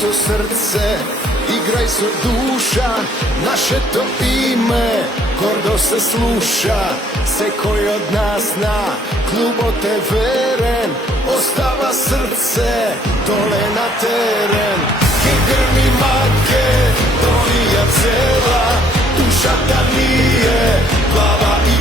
so srce, igraj so duša, naše to ime gordo se sluša. Se koji od nas na klubo te veren, ostava srce dole na teren. Ke grmi Makedonija cela, duša ta nije, glava i